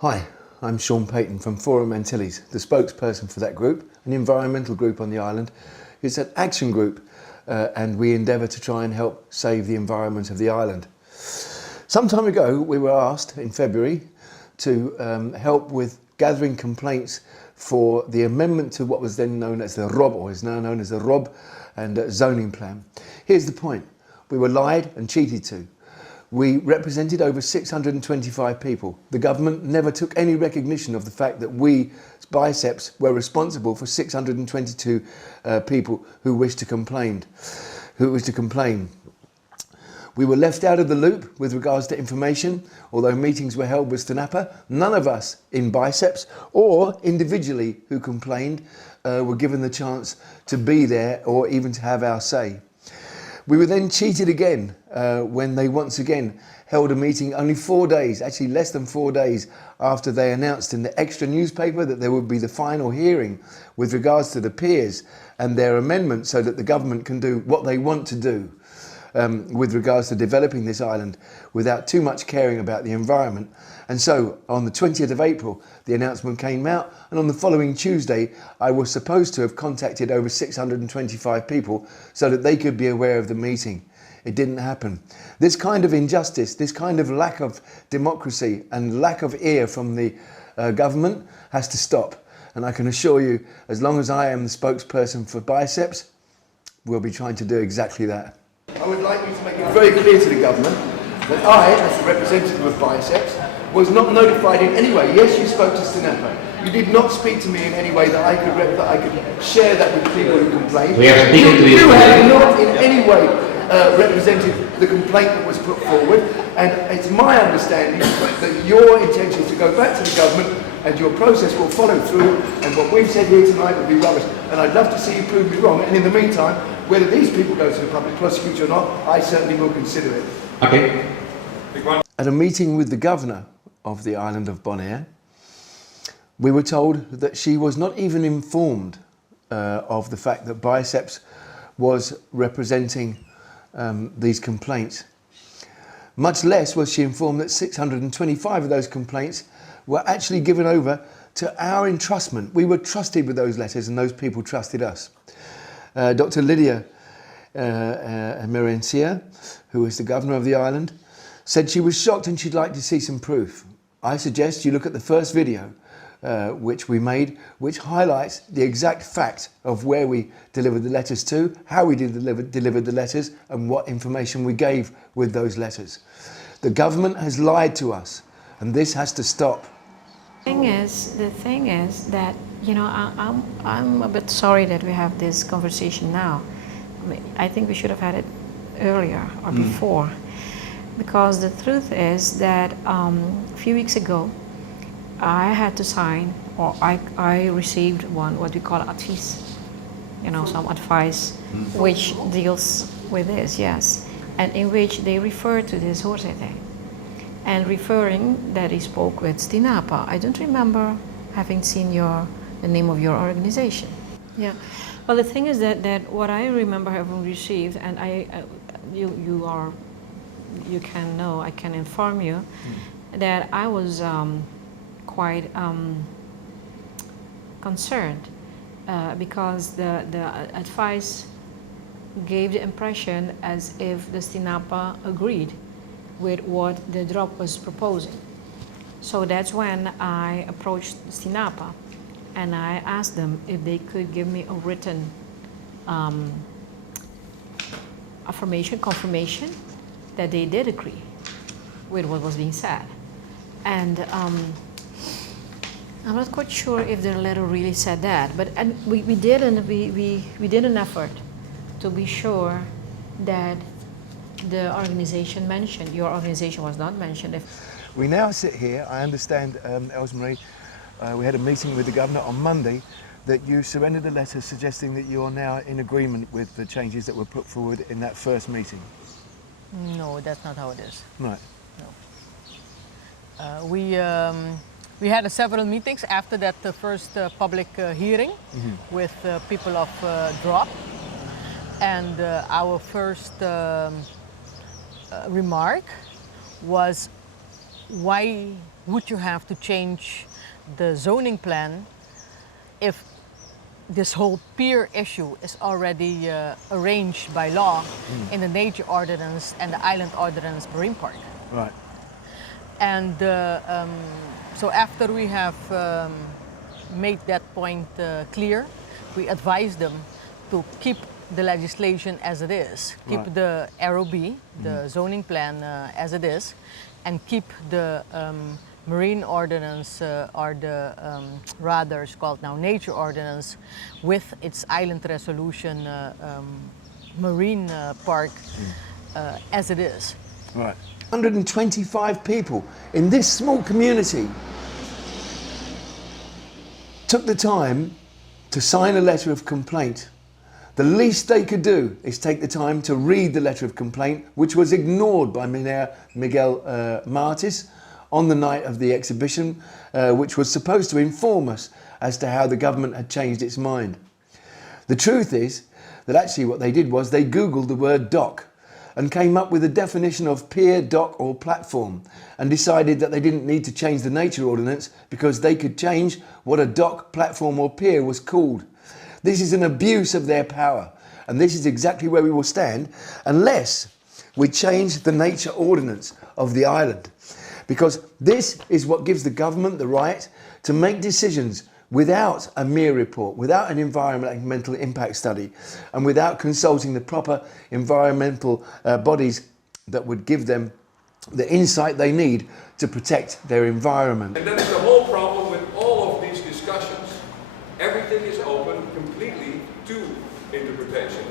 Hi, I'm Sean Payton from Forum Antilles, the spokesperson for that group, an environmental group on the island. It's an action group and we endeavour to try and help save the environment of the island. Some time ago we were asked in February to help with gathering complaints for the amendment to what was then known as the ROB, or is now known as the ROB and zoning plan. Here's the point, we were lied and cheated to. We represented over 625 people. The government never took any recognition of the fact that we, Biceps, were responsible for 622 people who wished to complain. We were left out of the loop with regards to information, although meetings were held with Stanapa. None of us in Biceps or individually who complained were given the chance to be there or even to have our say. We were then cheated again when they once again held a meeting only 4 days, actually less than 4 days after they announced in the extra newspaper that there would be the final hearing with regards to the peers and their amendment so that the government can do what they want to do with regards to developing this island without too much caring about the environment. And so on the 20th of April, the announcement came out, and on the following Tuesday, I was supposed to have contacted over 625 people so that they could be aware of the meeting. It didn't happen. This kind of injustice, this kind of lack of democracy and lack of ear from the government has to stop. And I can assure you, as long as I am the spokesperson for Biceps, we'll be trying to do exactly that. I would like you to make it very clear to the government that I, as the representative of Biceps, was not notified in any way. Yes, you spoke to Stanapa. You did not speak to me in any way that I could share that with people who complained. We are speaking to you. You have not in any way represented the complaint that was put forward, and it's my understanding that your intention is to go back to the government and your process will follow through, and what we've said here tonight will be rubbish. And I'd love to see you prove me wrong, and in the meantime, whether these people go to the public prosecutor or not, I certainly will consider it. Okay. At a meeting with the governor of the island of Bonaire, we were told that she was not even informed of the fact that Biceps was representing these complaints. Much less was she informed that 625 of those complaints were actually given over to our entrustment. We were trusted with those letters and those people trusted us. Dr. Lydia Merencia, who is the governor of the island, said she was shocked and she'd like to see some proof. I suggest you look at the first video which we made, which highlights the exact fact of where we delivered the letters to, how we delivered the letters, and what information we gave with those letters. The government has lied to us, and this has to stop. The thing is that, you know, I'm a bit sorry that we have this conversation now. I think we should have had it earlier or before, because the truth is that a few weeks ago I had to sign, or I received what we call advies, you know, some advice which deals with this, yes, and in which they refer to this horsete. And referring that he spoke with Stanapa. I don't remember having seen the name of your organization. Yeah. Well, the thing is that what I remember having received, and you can know, I can inform you that I was quite concerned because the advice gave the impression as if the Stanapa agreed with what the drop was proposing. So that's when I approached Stanapa and I asked them if they could give me a written confirmation that they did agree with what was being said. And I'm not quite sure if the letter really said that, but we did an effort to be sure that the organization mentioned, your organization was not mentioned. We now sit here, I understand, Elsemarie, we had a meeting with the governor on Monday, that you surrendered a letter suggesting that you are now in agreement with the changes that were put forward in that first meeting. No, that's not how it is. Right. No. We had several meetings after that first public hearing with people of DROP, and our first remark was why would you have to change the zoning plan if this whole pier issue is already arranged by law in the nature ordinance and the island ordinance marine park? Right. And so after we have made that point clear, we advise them to keep the legislation as it is, keep Right. the ROB, the zoning plan as it is, and keep the marine ordinance or the rather it's called now nature ordinance with its island resolution marine park as it is. Right. 125 people in this small community took the time to sign a letter of complaint. The least they could do is take the time to read the letter of complaint, which was ignored by Miguel Martis on the night of the exhibition, which was supposed to inform us as to how the government had changed its mind. The truth is that actually what they did was they Googled the word dock and came up with a definition of pier, dock or platform, and decided that they didn't need to change the nature ordinance because they could change what a dock, platform or pier was called. This is an abuse of their power, and this is exactly where we will stand unless we change the nature ordinance of the island, because this is what gives the government the right to make decisions without a mere report, without an environmental impact study, and without consulting the proper environmental bodies that would give them the insight they need to protect their environment. And that's the whole problem with all of these discussions. Everything is open completely to interpretation.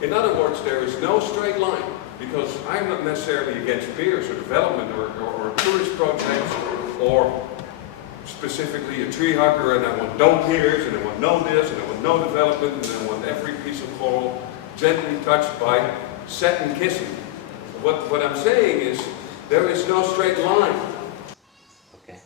In other words, there is no straight line, because I'm not necessarily against piers or development or tourist projects or specifically a tree hugger, and I want no piers, and I want no this, and I want no development, and I want every piece of coral gently touched by satin kissing. What I'm saying is, there is no straight line. Okay.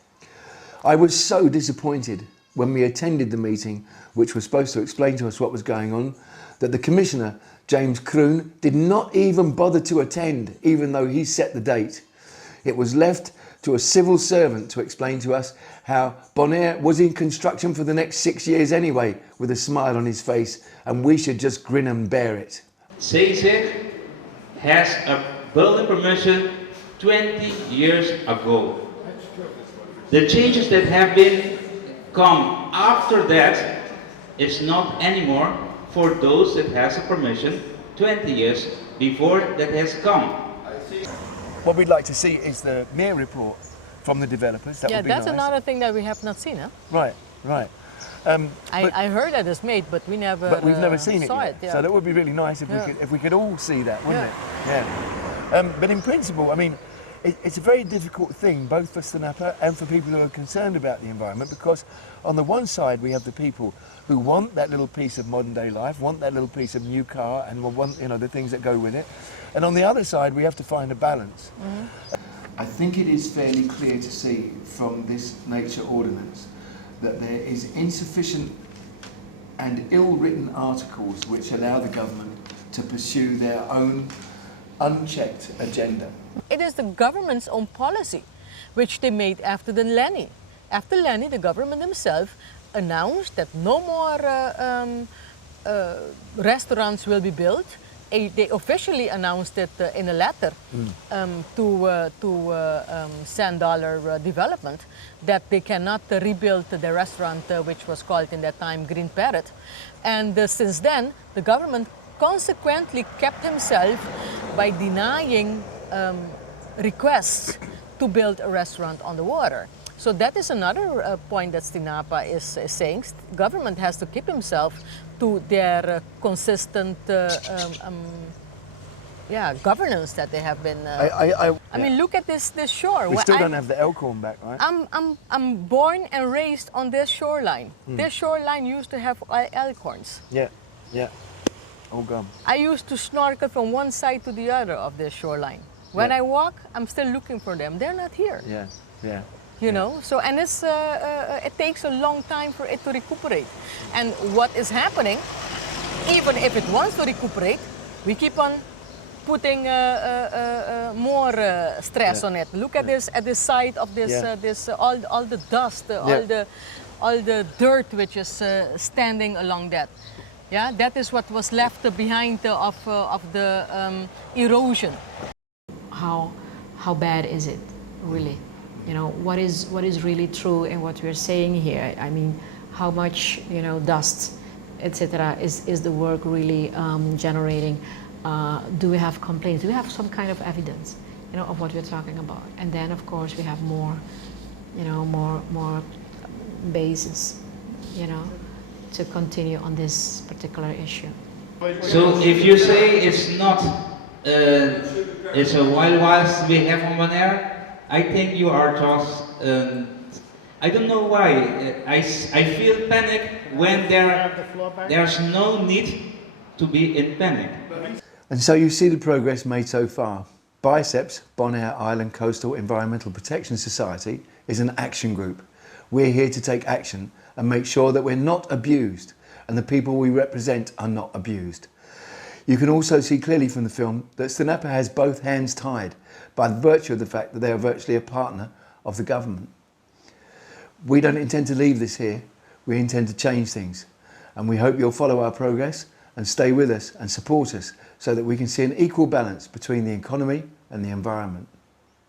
I was so disappointed when we attended the meeting, which was supposed to explain to us what was going on, that the Commissioner, James Kroon, did not even bother to attend, even though he set the date. It was left to a civil servant to explain to us how Bonaire was in construction for the next 6 years anyway, with a smile on his face, and we should just grin and bear it. CZ has a building permission 20 years ago. The changes that have been come after that is not anymore for those that has a permission 20 years before that has come. What we'd like to see is the mere report from the developers. That Yeah, would be that's nice. another thing that we have not seen, huh? Right, right. I heard that it's made, but we never But we've never seen it saw yet. it. Yeah. So that would be really nice if we could all see that, wouldn't it? Yeah. But in principle, I mean, it's a very difficult thing, both for Stanapa and for people who are concerned about the environment, because on the one side we have the people who want that little piece of modern day life, want that little piece of new car, and will want, you know, the things that go with it. And on the other side, we have to find a balance. I think it is fairly clear to see from this nature ordinance that there is insufficient and ill-written articles which allow the government to pursue their own unchecked agenda. It is the government's own policy, which they made after the Lenny. After Lenny, the government themselves announced that no more restaurants will be built. They officially announced it in a letter to Sand Dollar Development that they cannot rebuild the restaurant which was called in that time Green Parrot. And since then, the government consequently kept himself by denying requests to build a restaurant on the water. So that is another point that Stinapa is saying. Government has to keep himself to their consistent governance that they have been. I mean, look at this shore. We still don't have the Elkhorn back, right? I'm born and raised on this shoreline. This shoreline used to have elkhorns. Yeah, yeah. All gone. I used to snorkel from one side to the other of this shoreline. When I walk, I'm still looking for them. They're not here. Yeah, yeah. You know, so and it's it takes a long time for it to recuperate. And what is happening, even if it wants to recuperate, we keep on putting more stress on it. Look at this, at the side of this, all the dust, all the dirt which is standing along that. Yeah, that is what was left behind of the erosion. How bad is it, really? You know, what is really true in what we're saying here? I mean, how much, you know, dust, etc. is the work really generating? Do we have complaints? Do we have some kind of evidence, you know, of what we're talking about? And then, of course, we have more, you know, more basis, you know, to continue on this particular issue. So if you say it's not, it's a wild we have on Bonaire, I think you are just, I don't know why, I feel panic when there's no need to be in panic. And so you see the progress made so far. BICEPS, Bonaire Island Coastal Environmental Protection Society, is an action group. We're here to take action and make sure that we're not abused and the people we represent are not abused. You can also see clearly from the film that STNAPA has both hands tied by virtue of the fact that they are virtually a partner of the government. We don't intend to leave this here. We intend to change things. And we hope you'll follow our progress and stay with us and support us so that we can see an equal balance between the economy and the environment.